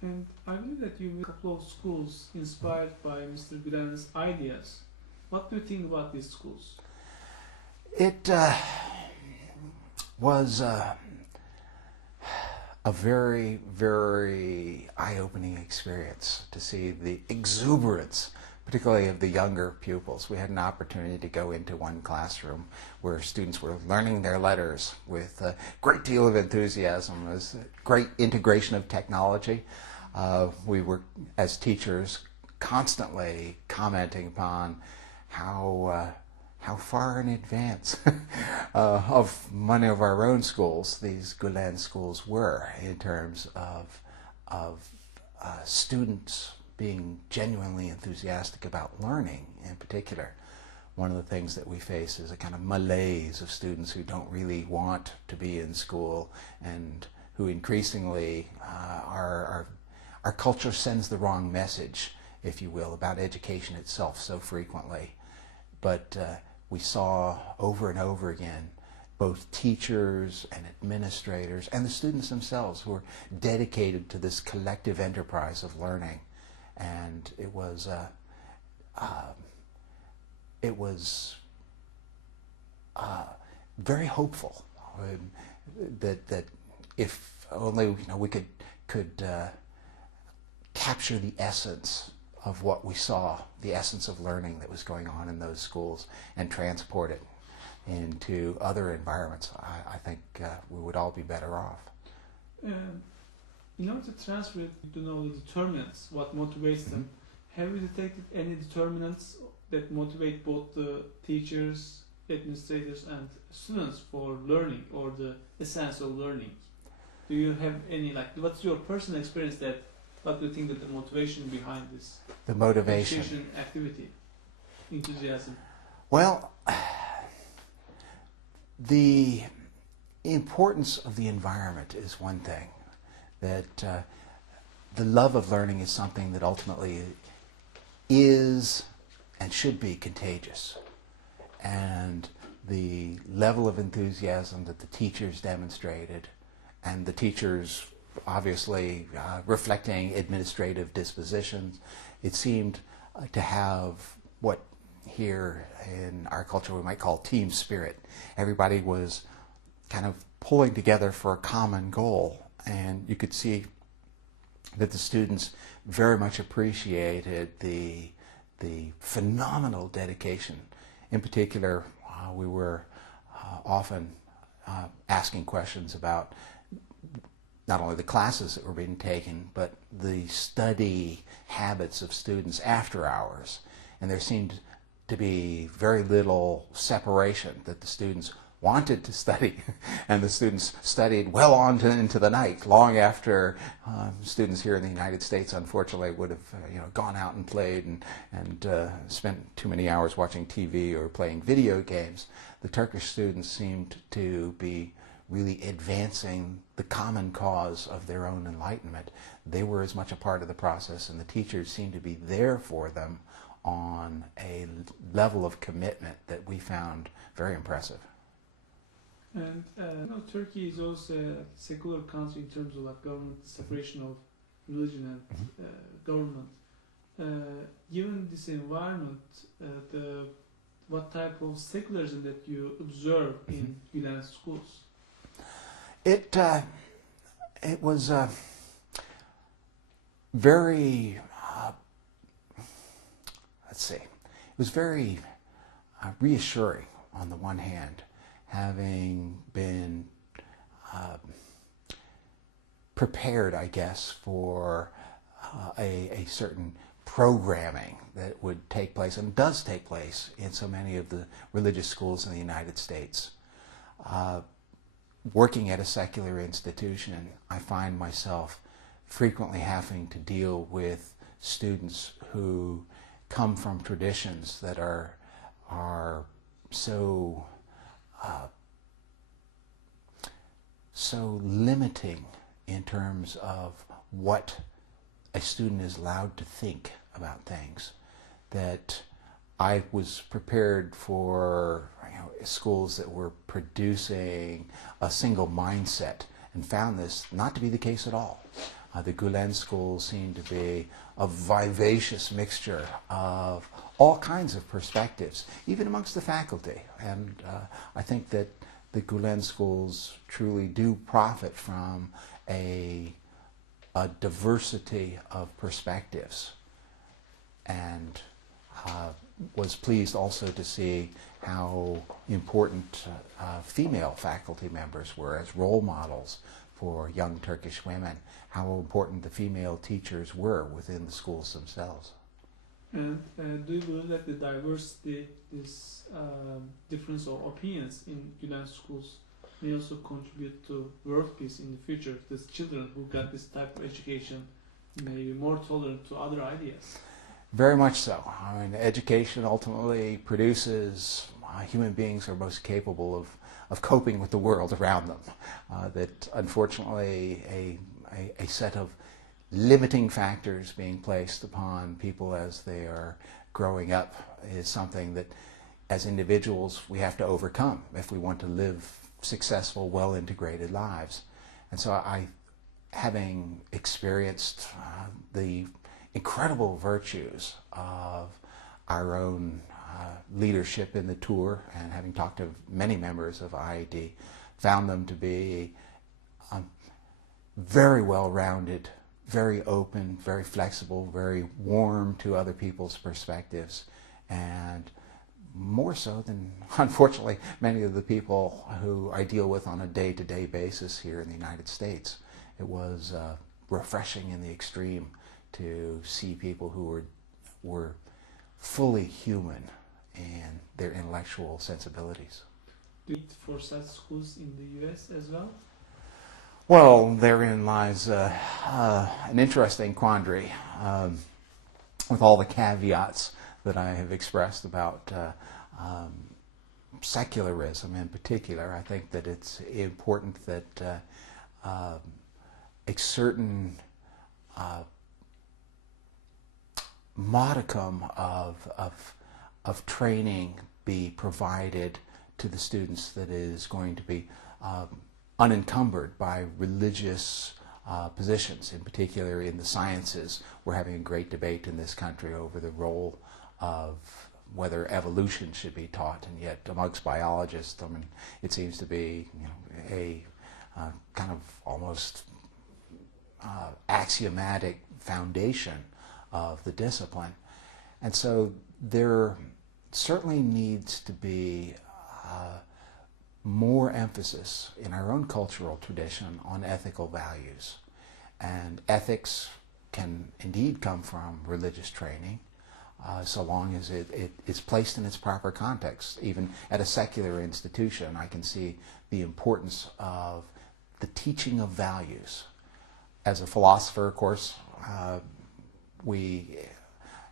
And I believe that you visit a couple of schools inspired by Mr. Gulen's ideas. What do you think about these schools? It was a very, very eye-opening experience to see the exuberance, particularly of the younger pupils. We had an opportunity to go into one classroom where students were learning their letters with a great deal of enthusiasm. It was a great integration of technology. We were, as teachers, constantly commenting upon how far in advance of many of our own schools these Gulen schools were in terms of students being genuinely enthusiastic about learning in particular. One of the things that we face is a kind of malaise of students who don't really want to be in school and who increasingly our culture sends the wrong message, if you will, about education itself so frequently. But we saw over and over again both teachers and administrators and the students themselves who were dedicated to this collective enterprise of learning. And it was very hopeful that if only we could capture the essence of what we saw, the essence of learning that was going on in those schools, and transport it into other environments, I think we would all be better off. In order to transfer it, to know the determinants, what motivates them, have you detected any determinants that motivate both the teachers, administrators, and students for learning, or the essence of learning? Do you have any, what's your personal experience what do you think that the motivation behind this? The motivation. Education activity, enthusiasm. Well, the importance of the environment is one thing. That the love of learning is something that ultimately is and should be contagious. And the level of enthusiasm that the teachers demonstrated, and the teachers obviously reflecting administrative dispositions, it seemed to have what here in our culture we might call team spirit. Everybody was kind of pulling together for a common goal, and you could see that the students very much appreciated the phenomenal dedication. In particular, we were often asking questions about not only the classes that were being taken, but the study habits of students after hours. And there seemed to be very little separation, that the students wanted to study, and the students studied well on into the night, long after students here in the United States, unfortunately, would have gone out and played and spent too many hours watching TV or playing video games. The Turkish students seemed to be really advancing the common cause of their own enlightenment. They were as much a part of the process, and the teachers seemed to be there for them on a level of commitment that we found very impressive. And Turkey is also a secular country in terms of government separation of religion and government. Given this environment, what type of secularism that you observe in Gulen schools? It was very, it was very reassuring on the one hand, having been prepared, I guess, for a certain programming that would take place, and does take place, in so many of the religious schools in the United States. Working at a secular institution, I find myself frequently having to deal with students who come from traditions that are so limiting in terms of what a student is allowed to think about things, that I was prepared for schools that were producing a single mindset, and found this not to be the case at all. The Gulen schools seem to be a vivacious mixture of all kinds of perspectives, even amongst the faculty. And I think that the Gulen schools truly do profit from a diversity of perspectives, and was pleased also to see how important female faculty members were as role models for young Turkish women, how important the female teachers were within the schools themselves. And do you believe that the diversity, this difference of opinions in Gulen schools may also contribute to world peace in the future? These children who got this type of education may be more tolerant to other ideas. Very much so. I mean, education ultimately produces human beings who are most capable of coping with the world around them. That unfortunately a set of limiting factors being placed upon people as they are growing up is something that as individuals we have to overcome if we want to live successful, well-integrated lives. And so having experienced the incredible virtues of our own leadership in the tour, and having talked to many members of IAD, found them to be very well-rounded, very open, very flexible, very warm to other people's perspectives, and more so than, unfortunately, many of the people who I deal with on a day-to-day basis here in the United States. It was refreshing in the extreme to see people who were fully human in their intellectual sensibilities. Do you for such schools in the U.S. as well? Well, therein lies an interesting quandary, with all the caveats that I have expressed about secularism in particular. I think that it's important that a certain modicum of training be provided to the students that is going to be unencumbered by religious positions. In particular, in the sciences, we're having a great debate in this country over the role of whether evolution should be taught, and yet amongst biologists, I mean, it seems to be a kind of almost axiomatic foundation of the discipline. And so there certainly needs to be more emphasis in our own cultural tradition on ethical values. And ethics can indeed come from religious training, so long as it is placed in its proper context. Even at a secular institution, I can see the importance of the teaching of values. As a philosopher, of course, we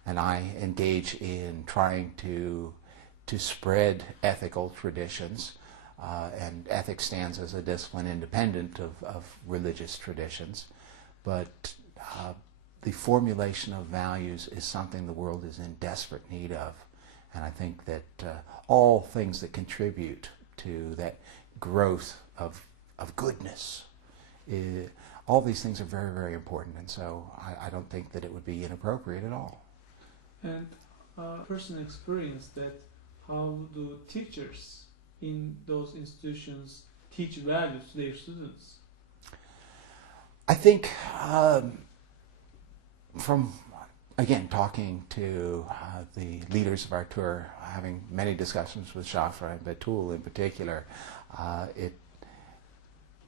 and I engage in trying to spread ethical traditions, and ethics stands as a discipline independent of religious traditions. But the formulation of values is something the world is in desperate need of. And I think that all things that contribute to that growth of goodness, all these things are very, very important. And so I don't think that it would be inappropriate at all. And personal experience that how do teachers in those institutions teach values to their students? I think from, again, talking to the leaders of our tour, having many discussions with Shafra and Betul in particular, it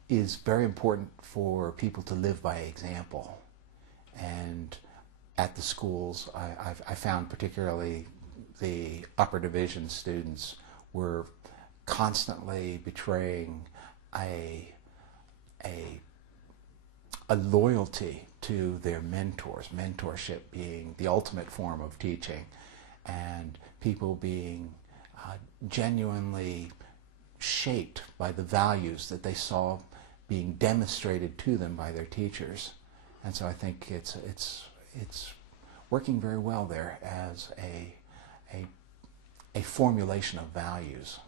is very important for people to live by example. And at the schools, I found particularly the upper division students were constantly betraying a loyalty to their mentors, mentorship being the ultimate form of teaching, and people being genuinely shaped by the values that they saw being demonstrated to them by their teachers. And so I think it's working very well there as a formulation of values